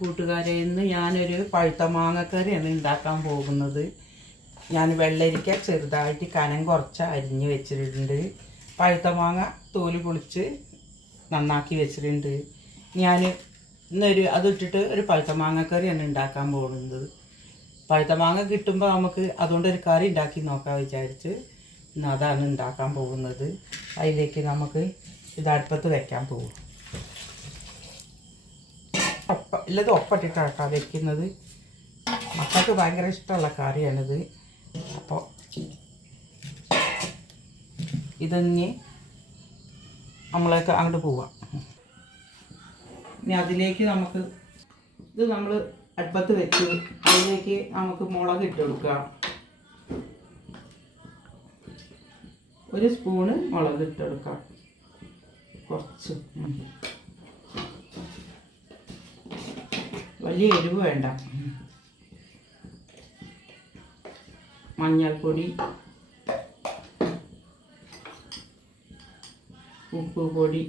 കൂട്ടുകാരെ, ഇന്ന് ഞാനൊരു പഴുത്ത മാങ്ങക്കറിയാണ് ഉണ്ടാക്കാൻ പോകുന്നത്. ഞാൻ വെള്ളരിക്ക ചെറുതായിട്ട് കനം കുറച്ച് അരിഞ്ഞ് വെച്ചിട്ടുണ്ട്. പഴുത്ത മാങ്ങ തോല് പൊളിച്ച് നന്നാക്കി വെച്ചിട്ടുണ്ട്. ഞാൻ ഇന്നൊരു അതിട്ടിട്ട് ഒരു പഴുത്ത മാങ്ങക്കറിയാണ് ഉണ്ടാക്കാൻ പോകുന്നത്. പഴുത്ത മാങ്ങ കിട്ടുമ്പോൾ നമുക്ക് അതുകൊണ്ടൊരു കറി ഉണ്ടാക്കി നോക്കാൻ വിചാരിച്ച് ഇന്ന് അതാണ് ഉണ്ടാക്കാൻ പോകുന്നത്. അതിലേക്ക് നമുക്ക് ഇത് അടുപ്പത്ത് വയ്ക്കാൻ പോകും. ഇല്ലത് ഒപ്പട്ടിട്ടാണ് വെക്കുന്നത്. മക്കൾക്ക് ഭയങ്കര ഇഷ്ടമുള്ള കറിയാണിത്. അപ്പോൾ ഇതഞ്ഞ് നമ്മളൊക്കെ അങ്ങോട്ട് പോവാം. ഇനി അതിലേക്ക് നമുക്ക് ഇത് നമ്മൾ അടുപ്പത്ത് വെച്ച് അതിലേക്ക് നമുക്ക് മുളക് ഇട്ട് കൊടുക്കാം. ഒരു സ്പൂണ് മുളക് ഇട്ട് കൊടുക്കാം. കുറച്ച് വലിയ എരിവ് വേണ്ട. മഞ്ഞൾപ്പൊടി, ഉപ്പ് പൊടി.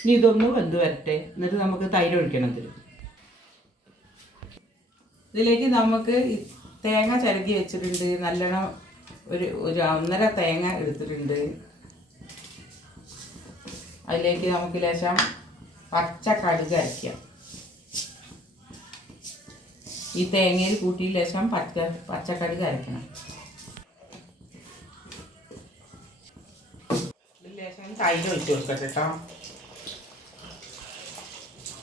ഇനി ഇതൊന്ന് വെന്ത് വരട്ടെ. എന്നിട്ട് നമുക്ക് തൈര് ഒഴിക്കണത്. ഇതിലേക്ക് നമുക്ക് തേങ്ങ ചിരകി വെച്ചിട്ടുണ്ട്. നല്ലോണം ഒരു 1.5 തേങ്ങ എടുത്തിട്ടുണ്ട്. അതിലേക്ക് നമുക്ക് ലേശം പച്ച കടുക് അരയ്ക്കാം. ഈ തേങ്ങയിൽ കൂട്ടി ലേശം പച്ചക്കടുക് അരയ്ക്കണം. ലേശം തൈര് ഒഴിച്ച് കൊടുക്കട്ടെ കേട്ടോ.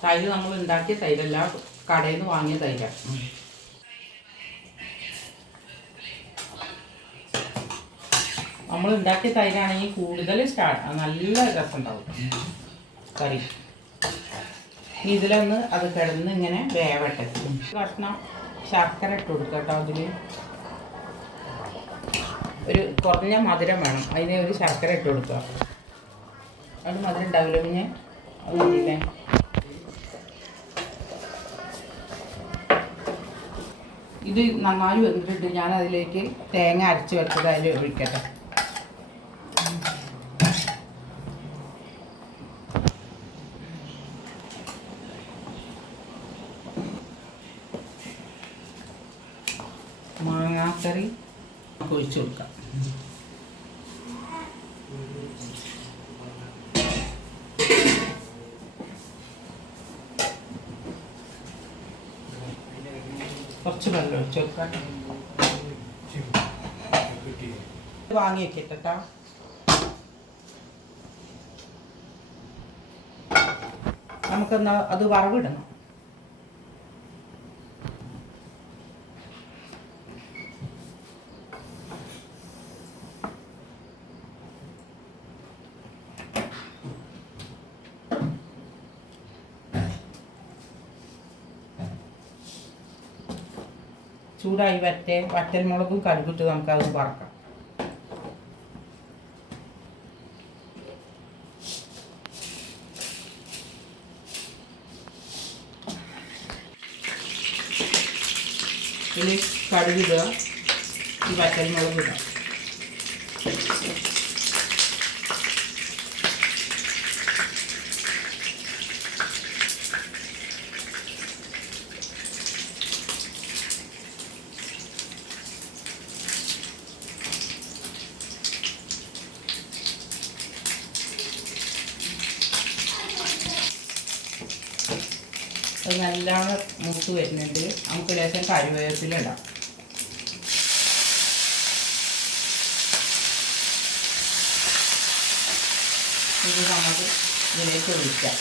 തൈര് നമ്മൾ ഉണ്ടാക്കിയ തൈരല്ല, കടയിൽ നിന്ന് വാങ്ങിയ തൈരാണ്. നമ്മൾ ഉണ്ടാക്കിയ തൈരാണെങ്കിൽ കൂടുതൽ നല്ല രസം ഉണ്ടാവും കറി. ഇനി ഇതിലൊന്ന് അത് കിടന്ന് ഇങ്ങനെ വേവട്ടെ. കഷ്ണം ശർക്കര ഇട്ട് കൊടുക്കുക കേട്ടോ. അതിൽ ഒരു കുറഞ്ഞ മധുരം വേണം. അതിന് ഒരു ശർക്കര ഇട്ട് കൊടുക്കുക. അത് മധുരം ഉണ്ടാവില്ല. പിന്നെ അത് മതിയില്ലേ. ഇത് നന്നായി വെന്തിട്ട് ഞാൻ അതിലേക്ക് തേങ്ങ അരച്ച് വെച്ചത് അതിൽ ഒഴിക്കട്ടെ. മാങ്ങാക്കറി ഒഴിച്ചു കൊടുക്കാം. കുറച്ച് വെള്ളം ഒഴിച്ചു കൊടുക്കാം. വാങ്ങി വെക്കട്ടോ. നമുക്കെന്നാ അത് വറവിടണം. ചൂടായി വരട്ടെ. വറ്റൽമുളകും കടുകിട്ട് നമുക്കത് വറക്കാം. ഇതിൽ കടുകിടുക, ഈ വറ്റൽമുളക് ഇടാം. അത് നല്ലോണം മൂത്ത് വരുന്നുണ്ട്. നമുക്ക് ലേശം കറിവേപ്പില ഇടാം. ഇത് നമുക്ക് ഇതിലേക്ക് ഒഴിക്കാം.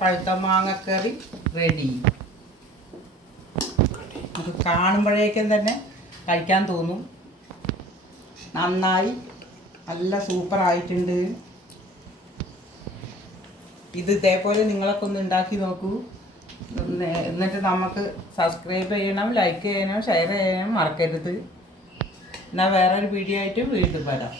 പഴുത്ത മാങ്ങക്കറി റെഡി. അത് കാണുമ്പോഴേക്കും തന്നെ കഴിക്കാൻ തോന്നും. നന്നായി നല്ല സൂപ്പറായിട്ടുണ്ട്. ഇത് ഇതേപോലെ നിങ്ങളൊക്കെ ഒന്ന് ഉണ്ടാക്കി നോക്കൂ. എന്നിട്ട് നമുക്ക് സബ്സ്ക്രൈബ് ചെയ്യണം, ലൈക്ക് ചെയ്യണം, ഷെയർ ചെയ്യണം മറക്കരുത്. എന്നാൽ വേറൊരു വീഡിയോ ആയിട്ട് വീണ്ടും വരാം.